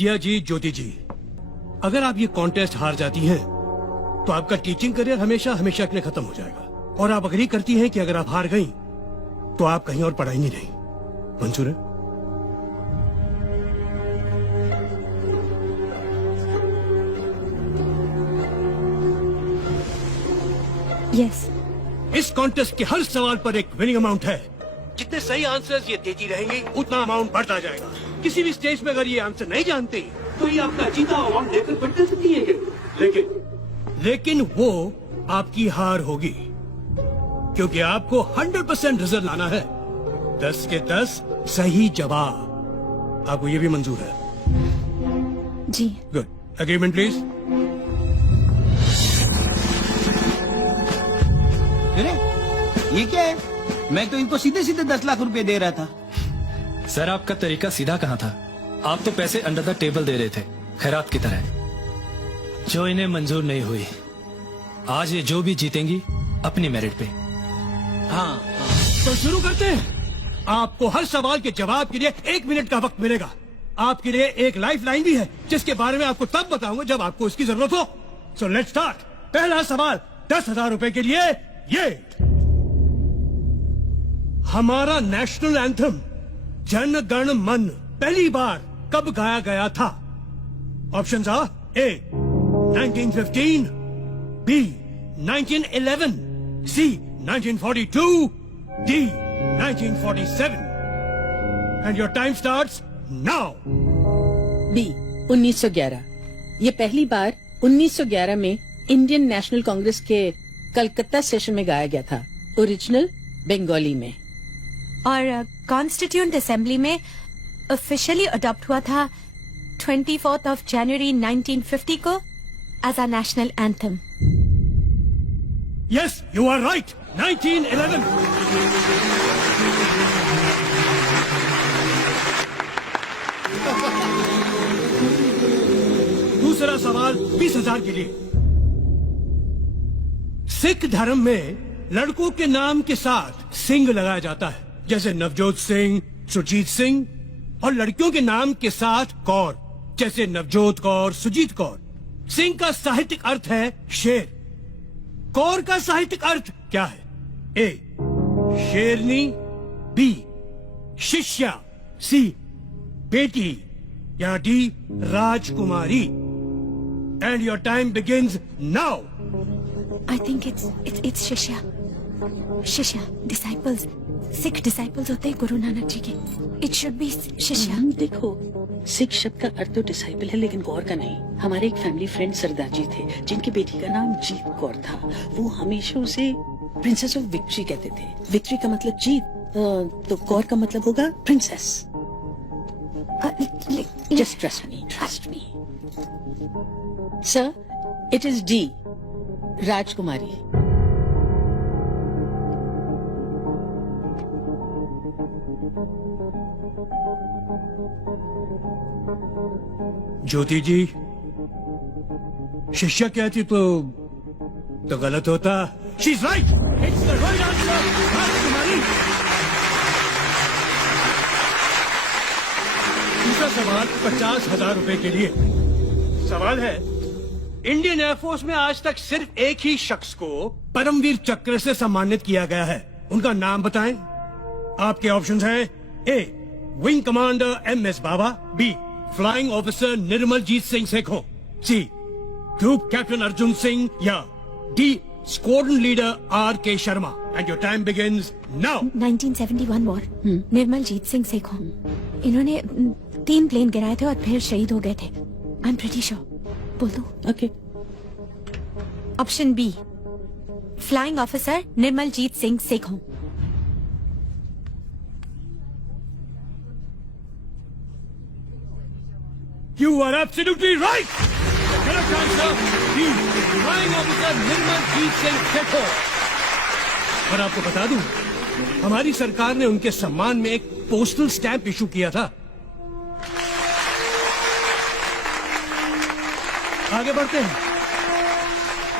विद्या जी, ज्योति जी, अगर आप ये कॉन्टेस्ट हार जाती हैं तो आपका टीचिंग करियर हमेशा हमेशा के लिए खत्म हो जाएगा। और आप अग्री करती हैं कि अगर आप हार गईं तो आप कहीं और पढ़ाई नहीं रही। मंजूर है? यस। इस कॉन्टेस्ट के हर सवाल पर एक विनिंग अमाउंट है। जितने सही आंसर्स ये देती रहेंगी उतना अमाउंट बढ़ता जाएगा। किसी भी स्टेज पे अगर ये आंसर नहीं जानती तो ये आपका जीता अमाउंट लेकर फिर कर सकती है। लेकिन वो आपकी हार होगी, क्योंकि आपको 100% रिजल्ट लाना है। 10 के 10 सही जवाब। आपको ये भी मंजूर है? जी। गुड। Agreement please. अरे ये क्या है? मैं तो इनको सीधे सीधे 10 लाख रुपए दे रहा था। सर आपका तरीका सीधा कहाँ था? आप तो पैसे अंडर द टेबल दे रहे थे, खैरात की तरह, जो इन्हें मंजूर नहीं हुई। आज ये जो भी जीतेंगी अपनी मेरिट पे। हाँ। तो शुरू करते हैं। आपको हर सवाल के जवाब के लिए 1 मिनट का वक्त मिलेगा। आपके लिए एक लाइफ लाइन भी है जिसके बारे में आपको तब बताऊंगा जब आपको इसकी जरूरत हो। So let's start. पहला सवाल 10,000 रुपए के लिए। ये हमारा नेशनल एंथम जन गण मन पहली बार कब गाया गया था? Options are A 1915, B 1911, C 1942, D 1947. And your time starts now. B 1911। ये पहली बार 1911 में इंडियन नेशनल कांग्रेस के कलकत्ता सेशन में गाया गया था, ओरिजिनल बंगाली में। और कॉन्स्टिट्यूएंट असेंबली में ऑफिशियली अडॉप्ट हुआ था 24 जनवरी 1950 को as a national anthem. Yes, you are right. 1911. दूसरा सवाल 20,000 के लिए। सिख धर्म में लड़कों के नाम के साथ सिंह लगाया जाता है, जैसे नवजोत सिंह, सुरजीत सिंह, और लड़कियों के नाम के साथ कौर, जैसे नवजोत कौर, सुजीत कौर। सिंह का साहित्यिक अर्थ है शेर। कौर का साहित्यिक अर्थ क्या है? ए शेरनी, बी शिष्या, सी बेटी, या D Rajkumari. And your time begins now. I think it's शिष्या। शिष्या डिसाइपल्स, सिख डिसाइपल्स होते हैं गुरु नानक जी के। इट शुड बी शिष्या। देखो, सिख शब्द का अर्थ तो डिसाइपल है, लेकिन कौर का नहीं। हमारे एक फैमिली फ्रेंड सरदार जी थे, जिनकी बेटी का नाम जीत कौर था। वो हमेशा उसे प्रिंसेस ऑफ विक्ट्री कहते थे। विक्ट्री का मतलब जीत, तो कौर का मतलब होगा princess. Just trust me sir, it is D राजकुमारी। ज्योति जी, शिष्या कहती तो गलत होता। She is right. It's the right answer, राजकुमारी। दूसरा सवाल 50,000 रुपए के लिए। सवाल है, इंडियन एयरफोर्स में आज तक सिर्फ एक ही शख्स को परमवीर चक्र से सम्मानित किया गया है। उनका नाम बताएं। आपके ऑप्शंस हैं A wing commander MS Baba, B flying officer Nirmaljit Singh Sekhon, C group captain Arjun Singh, या D squadron leader R K. Sharma. And your time begins now. 1971 war, Nirmaljit Singh Sekhon. इन्होंने 3 प्लेन गिराए थे और फिर शहीद हो गए थे। I am pretty sure. बोल दो। Okay. Option B flying officer Nirmaljit Singh Sekhon. You are absolutely right. The correct answer is Flying Officer Nirmaljit Singh Sekhon. और आपको बता दूं, हमारी सरकार ने उनके सम्मान में एक पोस्टल स्टैंप इशू किया था। आगे बढ़ते हैं।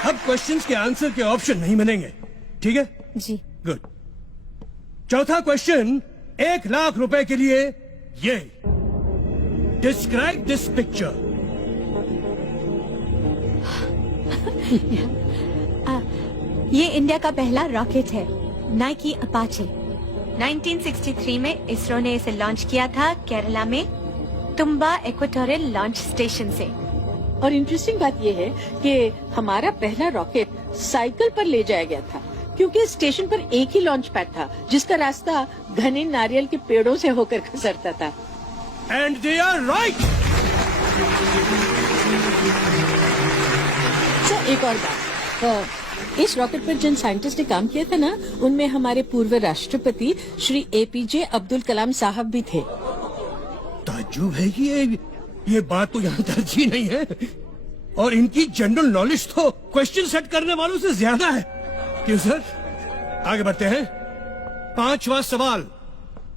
अब क्वेश्चंस के आंसर के ऑप्शन नहीं बनेंगे, ठीक है? जी। गुड। चौथा क्वेश्चन 1 लाख रुपए के लिए। ये Describe this picture. ये इंडिया का पहला रॉकेट है, नाइकी अपाचे। 1963 में इसरो ने इसे लॉन्च किया था केरला में तुम्बा इक्वेटोरियल लॉन्च स्टेशन से। और इंटरेस्टिंग बात यह है कि हमारा पहला रॉकेट साइकिल पर ले जाया गया था, क्योंकि स्टेशन पर एक ही लॉन्च पैड था जिसका रास्ता घने नारियल के पेड़ों से होकर गुजरता था। And they are right. Sir, एक और बात, इस रॉकेट पर जिन साइंटिस्ट ने काम किया था ना, उनमें हमारे पूर्व राष्ट्रपति श्री APJ अब्दुल कलाम साहब भी थे। ताज्जुब है कि ये बात तो यहाँ दर्ज ही नहीं है, और इनकी जनरल नॉलेज तो क्वेश्चन सेट करने वालों से ज्यादा है। क्यों सर? आगे बढ़ते हैं। 5वां सवाल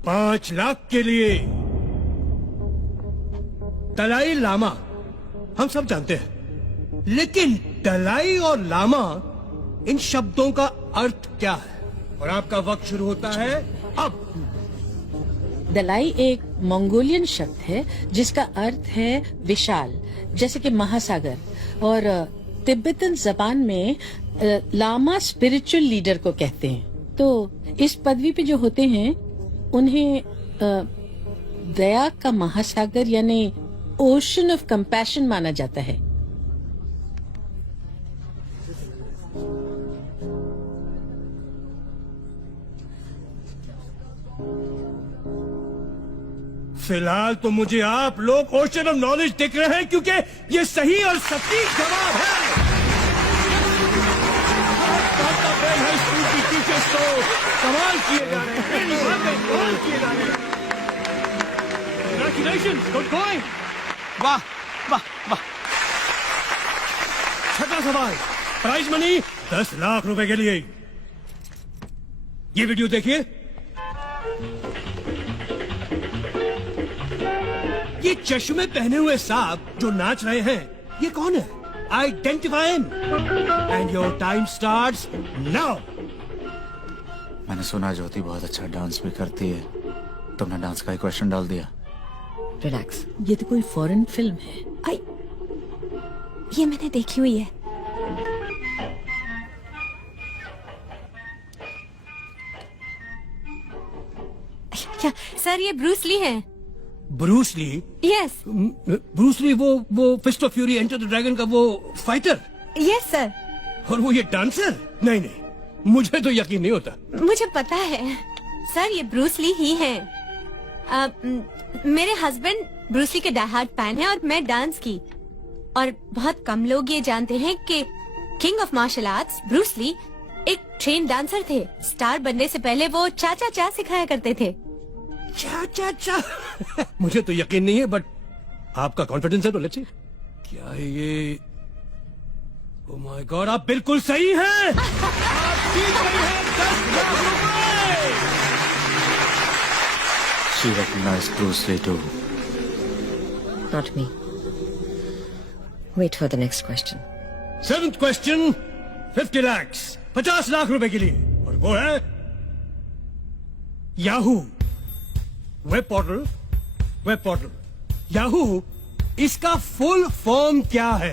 5 लाख के लिए। दलाई लामा हम सब जानते हैं, लेकिन दलाई और लामा, इन शब्दों का अर्थ क्या है? और आपका वक्त शुरू होता है अब। दलाई एक मंगोलियन शब्द है जिसका अर्थ है विशाल, जैसे कि महासागर, और तिब्बतन जबान में लामा स्पिरिचुअल लीडर को कहते हैं। तो इस पदवी पे जो होते हैं उन्हें दया का महासागर यानी ओशन ऑफ कंपैशन माना जाता है। फिलहाल तो मुझे आप लोग ओशन ऑफ नॉलेज दिख रहे हैं, क्योंकि ये सही और सटीक जवाब है। हाई स्कूल की टीचर्स तो कमाल किए जा रहे हैं, कमाल किए जा रहे हैं। Congratulations, good going. वाह वाह वाह। 6वां सवाल, प्राइज मनी 10 लाख रुपए के लिए। ये वीडियो देखिए। ये चश्मे पहने हुए सांप जो नाच रहे हैं, ये कौन है? Identify him and your time starts now. मैंने सुना ज्योति बहुत अच्छा डांस भी करती है। तुमने डांस का ही क्वेश्चन डाल दिया। रिलैक्स, ये तो कोई फॉरेन फिल्म है। आई, ये मैंने देखी हुई है। क्या सर, ये ब्रूस ली है? Bruce Lee? Yes Bruce Lee वो fist of fury enter the dragon का वो फाइटर? Yes sir. और वो ये डांसर? नहीं नहीं, मुझे तो यकीन नहीं होता। मुझे पता है सर, ये ब्रूस ली ही है। मेरे हस्बैंड ब्रूस ली के डायहार्ड फैन है और मैं डांस की। और बहुत कम लोग ये जानते हैं कि king of martial arts Bruce Lee एक ट्रेन डांसर थे। स्टार बनने से पहले वो चाचा चा सिखाया करते थे। चा मुझे तो यकीन नहीं है, बट आपका कॉन्फिडेंस है तो लेट्स सी। क्या है ये? ओह माय गॉड, आप बिल्कुल सही हैं। आप जीत गई हैं 10 लाख रुपए। She recognized Bruce Lee too. Not me. Wait for the next question. 7th question 50 lakhs 50 lakh रुपए के लिए, और वो है याहू वेब पोर्टल। याहू, इसका फुल फॉर्म क्या है?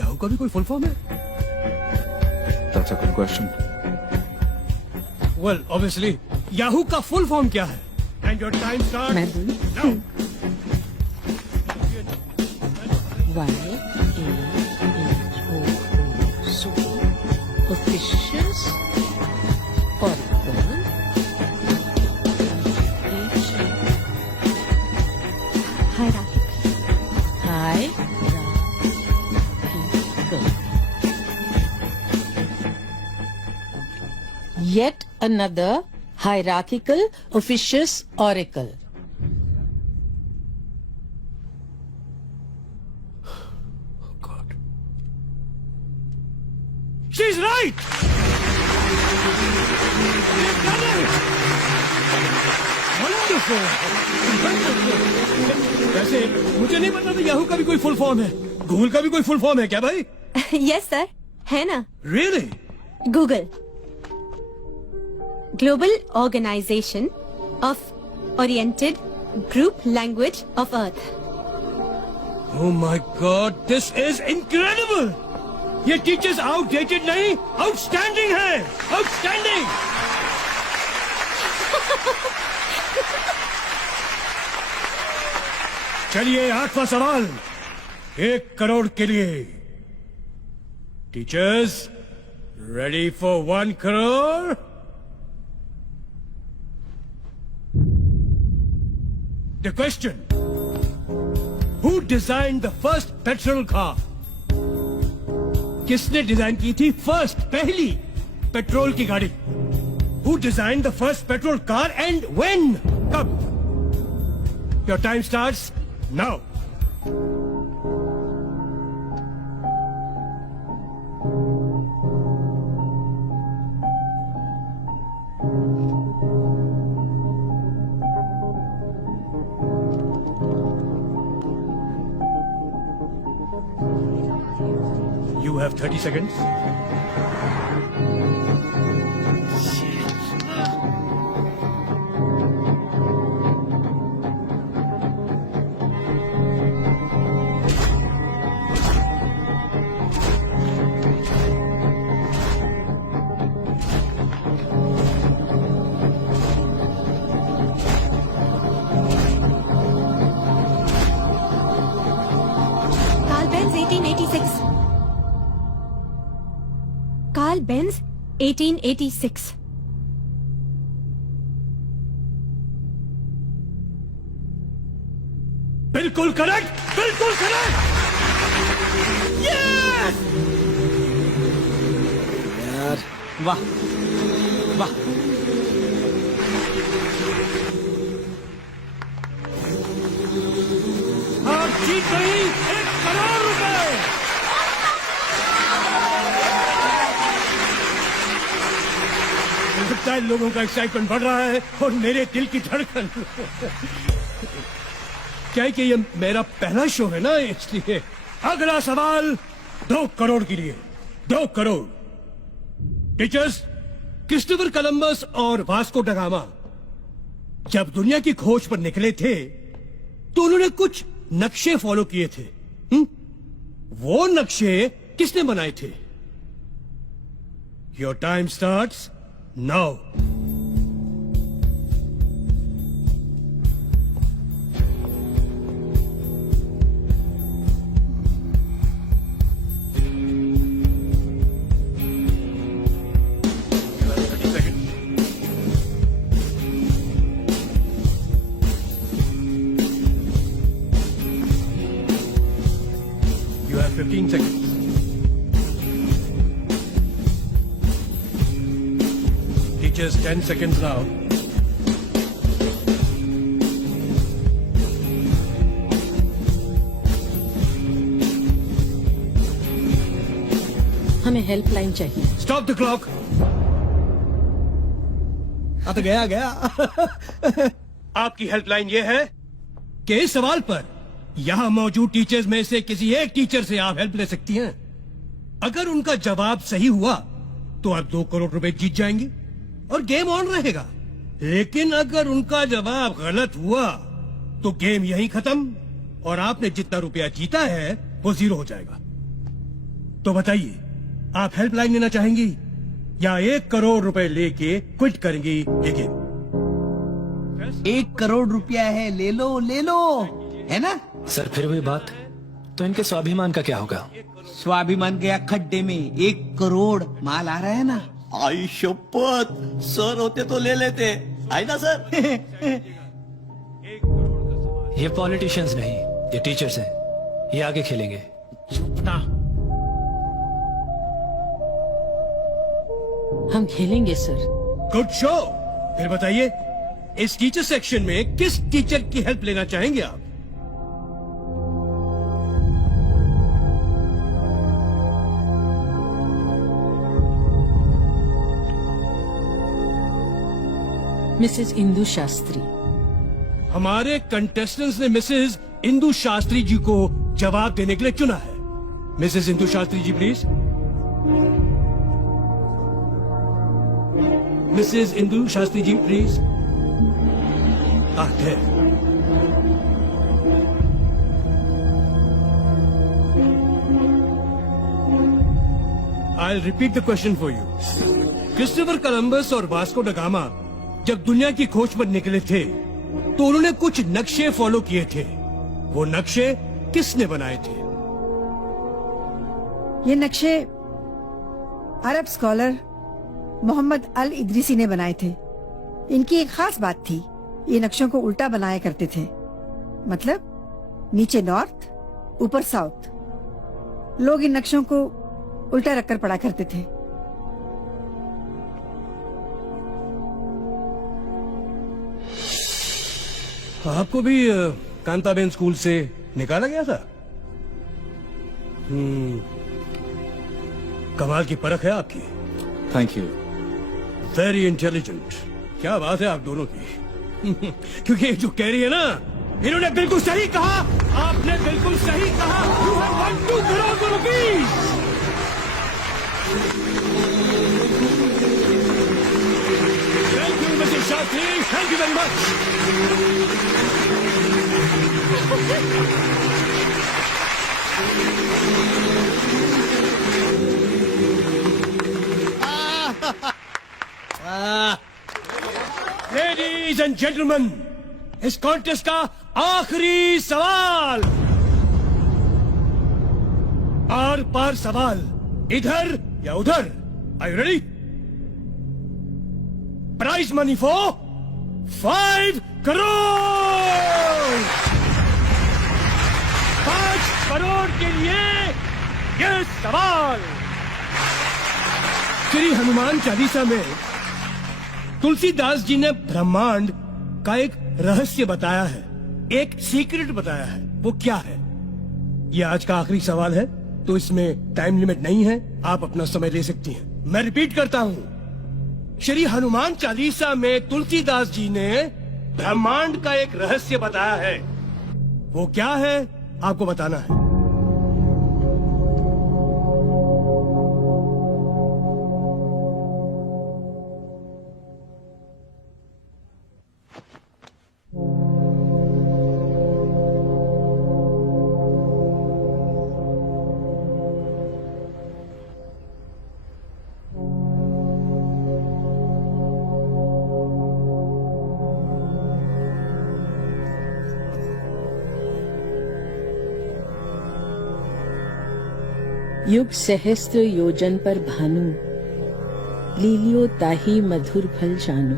याहू का भी कोई फुल फॉर्म है? That's a good question. Well, obviously, Yahoo का फुल फॉर्म क्या है? And your time starts मैं बोलूं? now. YAHO officials or Yet another hierarchical officious oracle. Oh God. She's right! She's done it! Wonderful! वैसे मुझे नहीं पता था याहू का भी कोई फुल फॉर्म है। गूगल का भी कोई फुल फॉर्म है क्या भाई? यस सर, है ना। Really? Google, global organisation of oriented group language of Earth. Oh my God, this is incredible! ये टीचर्स आउटडेटेड नहीं, आउटस्टैंडिंग है, आउटस्टैंडिंग। चलिए 8वां सवाल 1 करोड़ के लिए। Teachers ready for 1 crore? The question, who design the first petrol car? किसने design की थी फर्स्ट, पहली पेट्रोल की गाड़ी? Who design the first petrol car and when, कब? Your time starts now. You have 30 seconds. Carl Benz 1886. Carl Benz 1886. बिल्कुल correct, बिल्कुल correct. वाह वाह। आप जीत गई 1 करोड़ रुपए। लगता है लोगों का एक्साइटमेंट बढ़ रहा है और मेरे दिल की धड़कन। क्या है कि ये मेरा पहला शो है ना, इसलिए। अगला सवाल 2 करोड़ के लिए। 2 करोड़। टीचर्स, क्रिस्टोफर कोलंबस और वास्को ड गामा जब दुनिया की खोज पर निकले थे तो उन्होंने कुछ नक्शे फॉलो किए थे। वो नक्शे किसने बनाए थे? Your time starts now. You have 15 seconds. Teachers, 10 seconds now. हमें हेल्पलाइन चाहिए। Stop the clock. तो गया आपकी हेल्पलाइन ये है कि इस सवाल पर यहाँ मौजूद टीचर्स में से किसी एक टीचर से आप हेल्प ले सकती हैं। अगर उनका जवाब सही हुआ तो आप 2 करोड़ रुपए जीत जाएंगे और गेम ऑन रहेगा। लेकिन अगर उनका जवाब गलत हुआ तो गेम यहीं खत्म और आपने जितना रुपया जीता है वो 0 हो जाएगा। तो बताइए, आप हेल्पलाइन लेना चाहेंगी या 1 करोड़ रुपए लेके क्विट करेंगी ये गेम? 1 करोड़ रुपया है, ले लो है ना। सर फिर वही बात, तो इनके स्वाभिमान का क्या होगा? स्वाभिमान गया खड्डे में। 1 करोड़ माल आ रहा है ना। आई शपथ, सर होते तो ले लेते, है ना सर। ये पॉलिटिशियंस नहीं, ये टीचर्स हैं, ये आगे खेलेंगे। हम खेलेंगे सर। Good show. फिर बताइए, इस टीचर सेक्शन में किस टीचर की हेल्प लेना चाहेंगे आप? मिसेस इंदु शास्त्री। हमारे कंटेस्टेंट्स ने मिसेस इंदु शास्त्री जी को जवाब देने के लिए चुना है। Mrs Indu Shastri ji please. Mrs Indu Shastri ji please. I'll repeat the question for you. Christopher Columbus और वास्को ड गामा जब दुनिया की खोज पर निकले थे तो उन्होंने कुछ नक्शे फॉलो किए थे। वो नक्शे किसने बनाए थे? ये नक्शे अरब स्कॉलर मोहम्मद अल इदरीसी ने बनाए थे। इनकी एक खास बात थी, ये नक्शों को उल्टा बनाया करते थे, मतलब नीचे नॉर्थ ऊपर साउथ। लोग इन नक्शों को उल्टा रखकर पढ़ा करते थे। आपको भी कांताबेन स्कूल से निकाला गया था? कमाल की परख है आपकी। Thank you. Very intelligent. क्या बात है आप दोनों की। क्योंकि ये जो कह रही है ना, इन्होंने बिल्कुल सही कहा। आपने बिल्कुल सही कहा। You have won 2 crore rupees. Thank you mister Shastri, thank you very much. Ladies and gentleman, इस कॉन्टेस्ट का आखिरी सवाल। आर पार सवाल, इधर या उधर। Are you ready? Prize money for 5 crore. 5 crore के लिए ये सवाल। श्री हनुमान चालीसा में तुलसीदास जी ने ब्रह्मांड का एक रहस्य बताया है, एक सीक्रेट बताया है। वो क्या है? ये आज का आखिरी सवाल है, तो इसमें टाइम लिमिट नहीं है, आप अपना समय ले सकती हैं। मैं रिपीट करता हूँ, श्री हनुमान चालीसा में तुलसीदास जी ने ब्रह्मांड का एक रहस्य बताया है। वो क्या है आपको बताना है। युग सहस्त्र योजन पर भानु, लीलियो ताही मधुर फल जानू।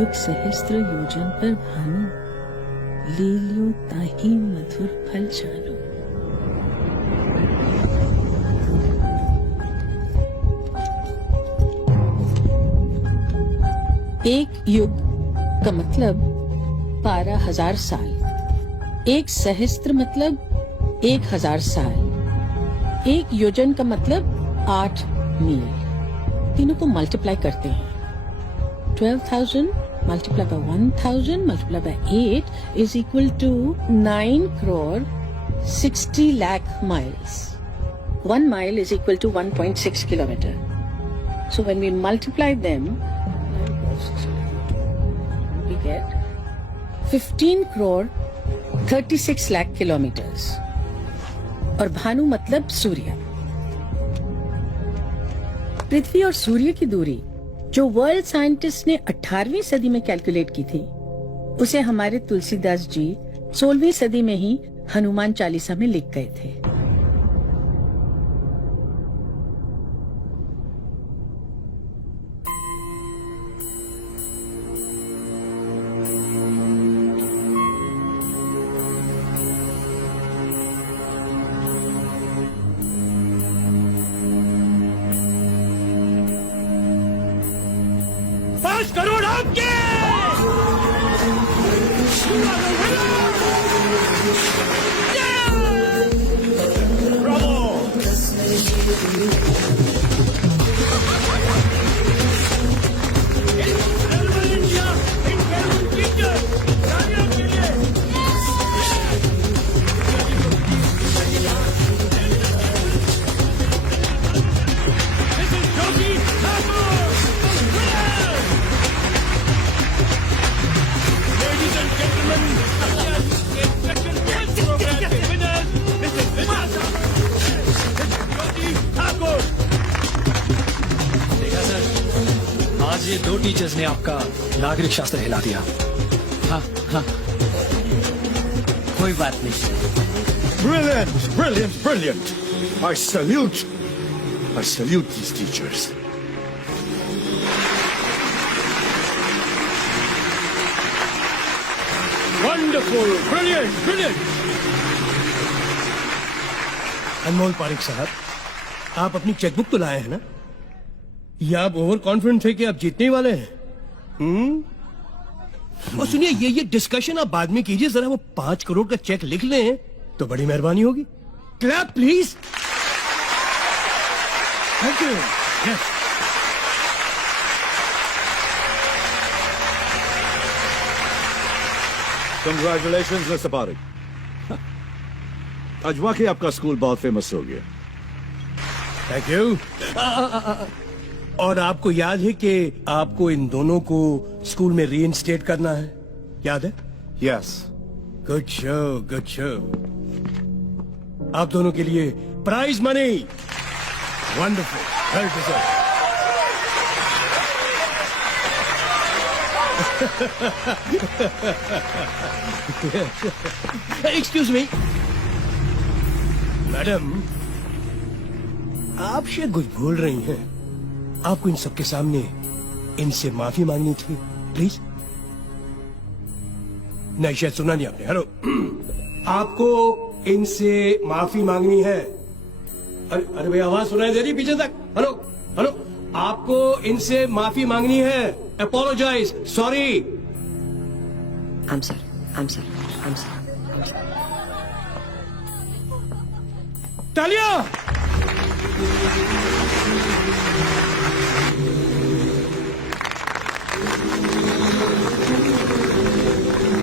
युग सहस्त्र योजन पर भानु, लीलियो ताही मधुर फल जानू। एक युग का मतलब 12,000 साल। एक सहस्त्र मतलब 1,000 साल। एक योजन का मतलब 8 मील। तीनों को मल्टीप्लाई करते हैं। 12,000 multiply by 1,000 multiply by 8 is equal to 9 crore 60 lakh miles. 1 mile is equal to 1.6 kilometer. So when we multiply them, we get 15 crore 36 lakh kilometers. और भानु मतलब सूर्य। पृथ्वी और सूर्य की दूरी जो वर्ल्ड साइंटिस्ट ने 18वीं सदी में कैलकुलेट की थी, उसे हमारे तुलसीदास जी 16वीं सदी में ही हनुमान चालीसा में लिख गए थे। करोड़ आपके। ये 2 टीचर्स ने आपका नागरिक शास्त्र हिला दिया। हाँ हाँ, कोई बात नहीं। Brilliant, brilliant, brilliant. I salute these teachers. Wonderful, brilliant, brilliant. Anmol Pareek साहब, आप अपनी चेकबुक तो लाए हैं ना? या आप ओवर कॉन्फिडेंट थे कि आप जीतने ही वाले हैं? और सुनिए, ये डिस्कशन आप बाद में कीजिए, जरा वो 5 करोड़ का चेक लिख लें तो बड़ी मेहरबानी होगी। Clap please. Thank you. Yes. Congratulations, Mr. Parik. आज वाकई आपका स्कूल बहुत फेमस हो गया। Thank you. और आपको याद है कि आपको इन दोनों को स्कूल में रीइंस्टेट करना है, याद है? Yes. Good show, good show. आप दोनों के लिए prize money. Wonderful, well deserve. Excuse me madam, आप शायद कुछ भूल रही हैं। आपको इन सबके सामने इनसे माफी मांगनी थी, प्लीज। नहीं, शायद सुना नहीं आपने। हेलो, आपको इनसे माफी मांगनी है। अरे भैया, आवाज सुनाई दे रही पीछे तक? हेलो हेलो, आपको इनसे माफी मांगनी है। Apologise, sorry. I'm sorry. I'm sorry. I'm sorry. तालियां।